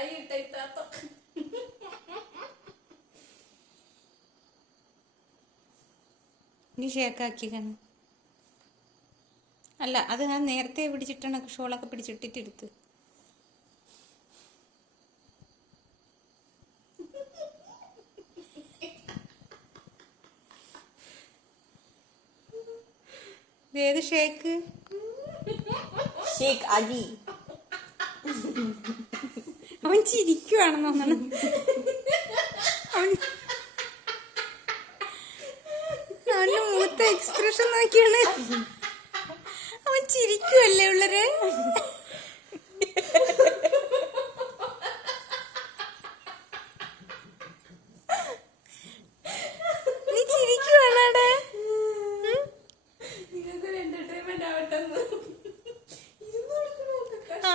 ചായ ഇട്ടാത്ത നീ ഷേക്കാക്കി കാണും അല്ല അത് ഞാൻ നേരത്തെ പിടിച്ചിട്ടാണ് ഷോളൊക്കെ പിടിച്ചിട്ടിട്ട് എടുത്ത് ഏത് ഷേക്ക് ഷേക്ക് അജി ചിരിക്കുവാണെന്ന് തോന്നണം അവന്റെ മുഖത്തെ എക്സ്പ്രഷൻ നോക്കിയാണ്. അവൻ ചിരിക്കുവല്ലേ ഉള്ളരെ?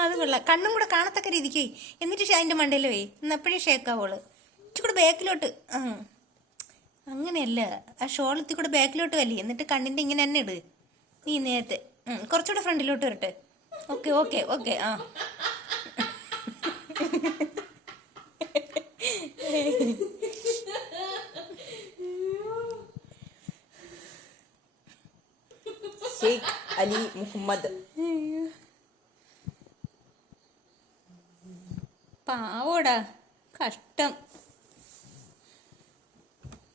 അത് കൊള്ളാം കണ്ണും കൂടെ കാണത്തക്ക രീതിക്ക് എന്നിട്ട് അതിന്റെ മണ്ടയിൽ പോയി എന്നപ്പോഴും ഷേക്കാവോൾ ഇച്ചിരി ബാക്കിലോട്ട്. ആ. അങ്ങനെയല്ല. ആ ഷോളത്തി കൂടെ ബാക്കിലോട്ട് വലി എന്നിട്ട് കണ്ണിന്റെ ഇങ്ങനെ തന്നെ ഇട്. നീ നേരത്തെ. കുറച്ചുകൂടെ ഫ്രണ്ടിലോട്ട് വരട്ടെ. ഓക്കെ ഓക്കെ ഓക്കെ ആ. ഷെയ്ഖ് അലി മുഹമ്മദ്. പാവോടാ. കഷ്ടം.